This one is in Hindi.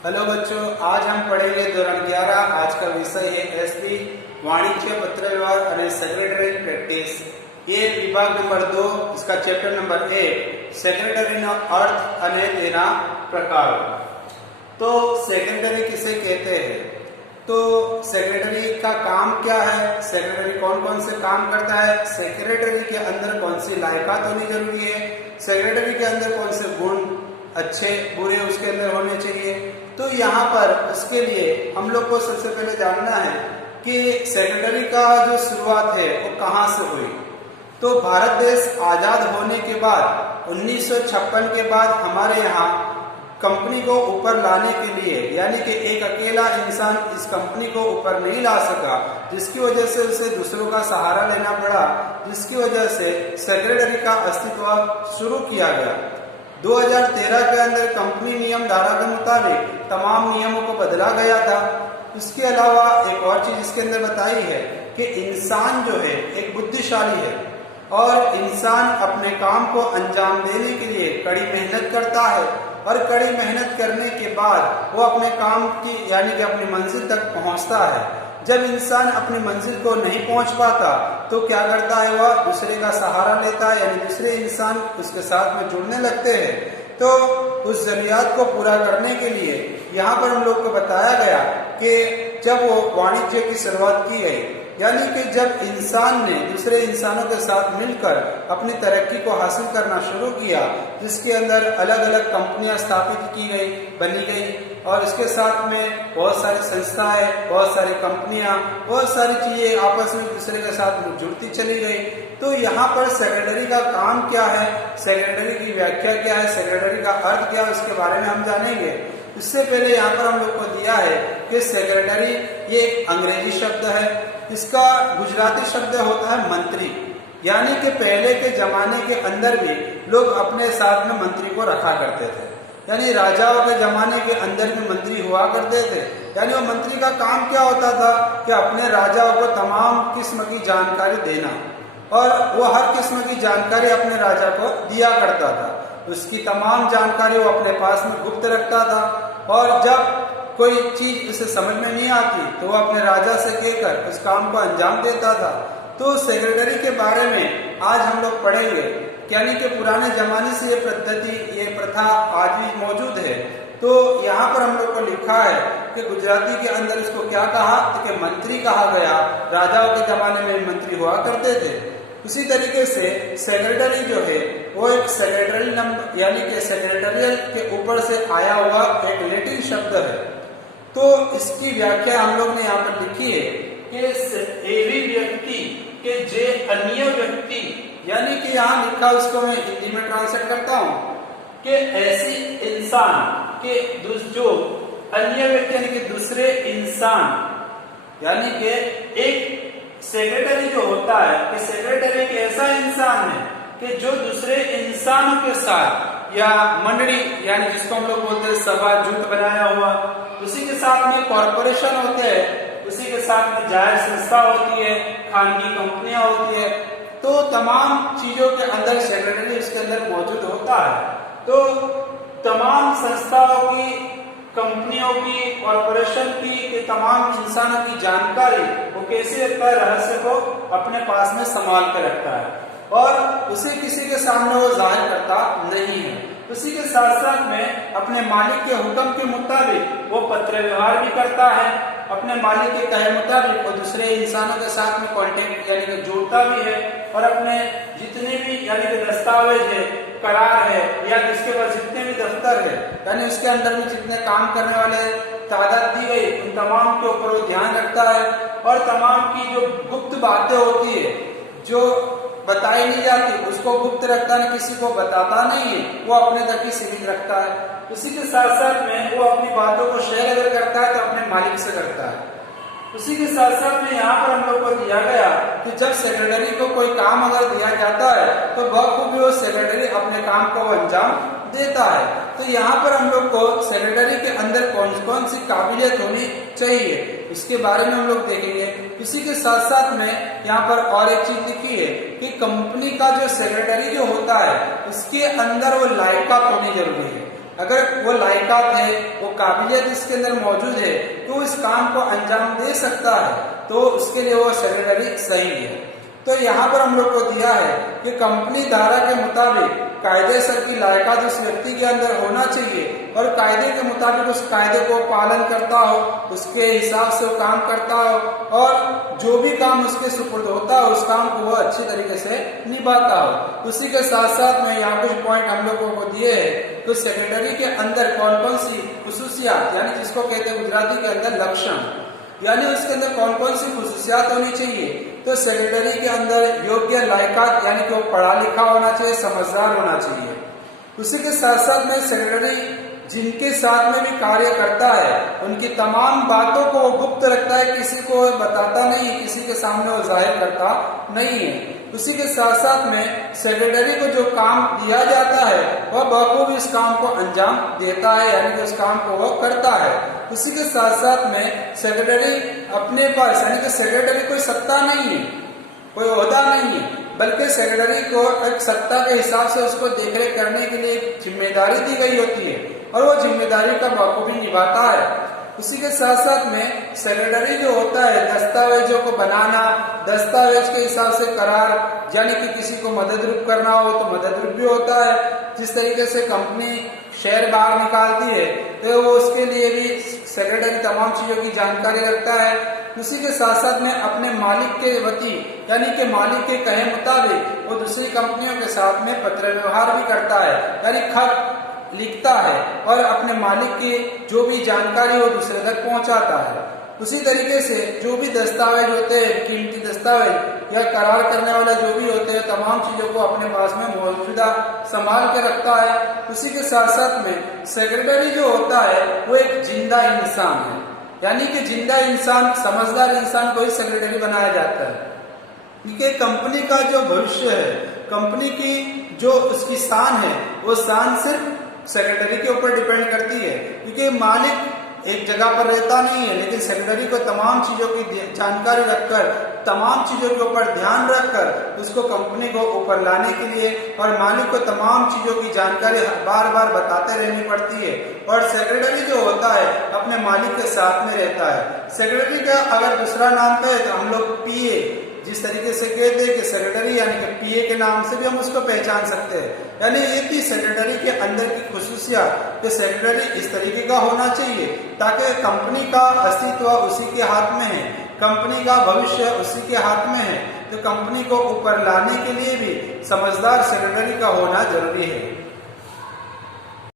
हेलो बच्चों, आज हम पढ़ेंगे धोरण 11। आज का विषय है एसबी वाणिज्य पत्र व्यवहार और सेक्रेटरी प्रैक्टिस। ये विभाग नंबर 2, इसका चैप्टर नंबर 8 सेक्रेटरी નો अर्थ અને તેના પ્રકારો। तो सेक्रेटरी किसे कहते हैं? तो सेक्रेटरी का काम क्या है? सेक्रेटरी कौन कौन से काम करता है? सेक्रेटरी के अंदर कौन सी लायकात होनी जरूरी है? सेक्रेटरी के अंदर कौन से गुण अच्छे बुरे उसके अंदर होने चाहिए? तो यहाँ पर उसके लिए हम लोग को सबसे पहले जानना है कि सेक्रेटरी का जो शुरुआत है वो कहाँ से हुई। तो भारत देश आजाद होने के बाद 1956 के बाद हमारे यहाँ कंपनी को ऊपर लाने के लिए, यानी कि एक अकेला इंसान इस कंपनी को ऊपर नहीं ला सका, जिसकी वजह से उसे दूसरों का सहारा लेना पड़ा, जिसकी वजह से सेक्रेटरी का अस्तित्व शुरू किया गया। 2013 के अंदर कंपनी नियम धारा के मुताबिक तमाम नियमों को बदला गया था। इसके अलावा एक और चीज इसके अंदर बताई है कि इंसान जो है एक बुद्धिशाली है और इंसान अपने काम को अंजाम देने के लिए कड़ी मेहनत करता है और कड़ी मेहनत करने के बाद वो अपने काम की यानी कि अपनी मंजिल तक पहुंचता है। जब इंसान अपनी मंजिल को नहीं पहुंच पाता तो क्या करता है, वह दूसरे का सहारा लेता है, यानी दूसरे इंसान उसके साथ में जुड़ने लगते हैं। तो उस जरूरियात को पूरा करने के लिए यहाँ पर हम लोग को बताया गया कि जब वो वाणिज्य की शुरुआत की गई, यानी कि जब इंसान ने दूसरे इंसानों के साथ मिलकर अपनी तरक्की को हासिल करना शुरू किया, जिसके अंदर अलग अलग कंपनियां स्थापित की गई, बनी गई, और इसके साथ में बहुत सारी संस्थाएं, बहुत सारी कंपनियां, बहुत सारी चीजें आपस में दूसरे के साथ जुड़ती चली गई। तो यहाँ पर सेक्रेटरी का काम क्या है, सेक्रेटरी की व्याख्या क्या है, सेक्रेटरी का अर्थ क्या है, उसके बारे में हम जानेंगे। इससे पहले यहाँ पर हम लोग को दिया है कि सेक्रेटरी ये एक अंग्रेजी शब्द है। इसका गुजराती शब्द होता है मंत्री, यानी कि पहले के जमाने के अंदर भी लोग अपने साथ में मंत्री को रखा करते थे, यानी राजाओं के जमाने के अंदर भी मंत्री हुआ करते थे। यानी वो मंत्री का काम क्या होता था कि अपने राजाओं को तमाम किस्म की जानकारी देना, और वो हर किस्म की जानकारी अपने राजा को दिया करता था। उसकी तमाम जानकारी वो अपने पास में गुप्त रखता था, और जब कोई चीज उसे समझ में नहीं आती तो वो अपने राजा से कहकर उस काम को अंजाम देता था। तो सेक्रेटरी के बारे में आज हम लोग पढ़ेंगे, यानी कि पुराने जमाने से ये पद्धति, ये प्रथा आज भी मौजूद है। तो यहाँ पर हम लोग को लिखा है कि गुजराती के अंदर इसको क्या कहा कि मंत्री कहा गया। राजाओं के जमाने में मंत्री हुआ करते थे। उसी तरीके से सेक्रेटरी जो है वो एक सेक्रेटरी नंबर, यानी कि सेक्रेटरियल के ऊपर से आया हुआ एक लैटिन शब्द है। तो इसकी व्याख्या हम लोग ने यहाँ पर लिखी है कि एवी व्यक्ति के जे अन्य व्यक्ति, यानी कि यहाँ लिखा, उसको मैं हिंदी में ट्रांसलेट करता हूँ कि ऐसी इंसान के जो अन्य व्यक्ति यानी कि दूसरे इंसान, यानी कि एक सेक्रेटरी जो होता है कि सेक्रेटरी एक ऐसा इंसान है कि जो दूसरे इंसानों के साथ या मंडली, यानी जिसको हम लोग बोलते हैं सभा, जुट बनाया हुआ, उसी के साथ में कॉरपोरेशन होते हैं, उसी के साथ में जाहिर संस्था होती है, खानगी कंपनियां होती है। तो तमाम चीजों के अंदर सेक्रेटरी उसके अंदर मौजूद होता है। तो तमाम संस्थाओं की, कंपनियों की, कॉरपोरेशन की, तमाम इंसानों की जानकारी वो कैसे रखता है, रहस्य को अपने पास में संभाल कर रखता है, और उसे किसी के सामने वो जाहिर करता नहीं है। उसी के साथ साथ में अपने मालिक के हुक्म के मुताबिक वो पत्र व्यवहार भी करता है, अपने मालिक के कहे मुताबिक वो दूसरे इंसानों के साथ में कांटेक्ट यानी कि जोड़ता भी है, और अपने जितने भी यानी कि दस्तावेज है, करार है, या जिसके पास जितने भी दफ्तर है, यानी उसके अंदर में जितने काम करने वाले तादाद दी गई, उन तमाम के ऊपर वो ध्यान रखता है, और तमाम की जो गुप्त बातें होती है, जो बताई नहीं जाती, उसको गुप्त रखता है, किसी को बताता नहीं है, वो अपने तक ही सीमित रखता है। उसी के साथ साथ में वो अपनी बातों को शेयर अगर करता है तो अपने मालिक से करता है। उसी के साथ साथ में यहाँ पर हम लोग को दिया गया कि जब सेक्रेटरी को कोई काम अगर दिया जाता है तो बखूबी वो सेक्रेटरी अपने काम को अंजाम देता है। तो यहाँ पर हम लोग को सेक्रेटरी के अंदर कौन कौन सी काबिलियत होनी चाहिए, इसके बारे में हम लोग देखेंगे। इसी के साथ साथ में यहाँ पर और एक चीज लिखी है कि कंपनी का जो सेक्रेटरी जो होता है उसके अंदर वो लायकात होनी जरूरी है। अगर वो लायकात है, वो काबिलियत इसके अंदर मौजूद है तो इस काम को अंजाम दे सकता है, तो उसके लिए वो सेक्रेटरी सही है। तो यहाँ पर हम लोग को दिया है कि कंपनी धारा के मुताबिक कायदे सर की लायकात उस व्यक्ति के अंदर होना चाहिए और कायदे के मुताबिक उस कायदे को पालन करता हो, उसके हिसाब से वो काम करता हो और जो भी काम उसके सुपुर्द होता हो उस काम को वो अच्छी तरीके से निभाता हो। उसी के साथ साथ में यहाँ कुछ पॉइंट हम लोगों को दिए हैं। तो सेक्रेटरी के अंदर कौन कौन सी खुसूसियात, यानी जिसको कहते हैं गुजराती के अंदर लक्षण, यानी उसके अंदर कौन कौन सी खुसूसियात होनी चाहिए। तो सेक्रेटरी के अंदर योग्य लायकात, यानी कि वो पढ़ा लिखा होना चाहिए, समझदार होना चाहिए। उसी के साथ साथ में सेक्रेटरी जिनके साथ में भी कार्य करता है उनकी तमाम बातों को वो गुप्त रखता है, किसी को बताता नहीं, किसी के सामने वो जाहिर करता नहीं है। उसी के साथ साथ में सेक्रेटरी को जो काम दिया जाता है वह बखूबी उस काम को अंजाम देता है, यानी कि उस काम को वो करता है। उसी के साथ साथ में सेक्रेटरी अपने पास, यानी कि सेक्रेटरी कोई सत्ता नहीं है, कोई ओहदा नहीं है, बल्कि सेक्रेटरी को एक सत्ता के हिसाब से उसको देखरेख करने के लिए एक जिम्मेदारी दी गई होती है और वो जिम्मेदारी का बखूबी निभाता है। उसी के साथ साथ में सेक्रेटरी जो होता है दस्तावेजों को बनाना, दस्तावेज के हिसाब से करार, यानी कि किसी को मदद रूप करना हो तो मदद रूप भी होता है। जिस तरीके से कंपनी शेयर बाहर निकालती है तो वो उसके लिए भी सेक्रेटरी तमाम चीजों की जानकारी रखता है। उसी के साथ साथ में अपने मालिक के वती, यानी कि मालिक के कहे मुताबिक वो दूसरी कंपनियों के साथ में पत्र व्यवहार भी करता है, यानी खत लिखता है और अपने मालिक की जो भी जानकारी वो दूसरे तक पहुंचाता है। उसी तरीके से जो भी दस्तावेज होते हैं, कीमती दस्तावेज या करार करने वाला जो भी होते हैं, तमाम चीजों को अपने पास में मौजूदा संभाल के रखता है। उसी के साथ साथ में सेक्रेटरी जो होता है वो एक जिंदा इंसान है, यानी कि जिंदा इंसान, समझदार इंसान को ही सेक्रेटरी बनाया जाता है। क्योंकि कंपनी का जो भविष्य है, कंपनी की जो उसकी शान है, वो शान सिर्फ सेक्रेटरी के ऊपर डिपेंड करती है। क्योंकि मालिक एक जगह पर रहता नहीं है, लेकिन सेक्रेटरी को तमाम चीजों की जानकारी रखकर, तमाम चीजों के ऊपर ध्यान रखकर उसको कंपनी को ऊपर लाने के लिए और मालिक को तमाम चीजों की जानकारी बार बार बताते रहनी पड़ती है। और सेक्रेटरी जो होता है अपने मालिक के साथ में रहता है। सेक्रेटरी का अगर दूसरा नाम कहे तो हम लोग पीए, जिस तरीके से कहते हैं कि सेक्रेटरी, यानी कि पीए के नाम से भी हम उसको पहचान सकते हैं। यानी ये कि सेक्रेटरी के अंदर की खुसूसियात कि सेक्रेटरी इस तरीके का होना चाहिए ताकि कंपनी का अस्तित्व उसी के हाथ में है, कंपनी का भविष्य उसी के हाथ में है। तो कंपनी को ऊपर लाने के लिए भी समझदार सेक्रेटरी का होना जरूरी है।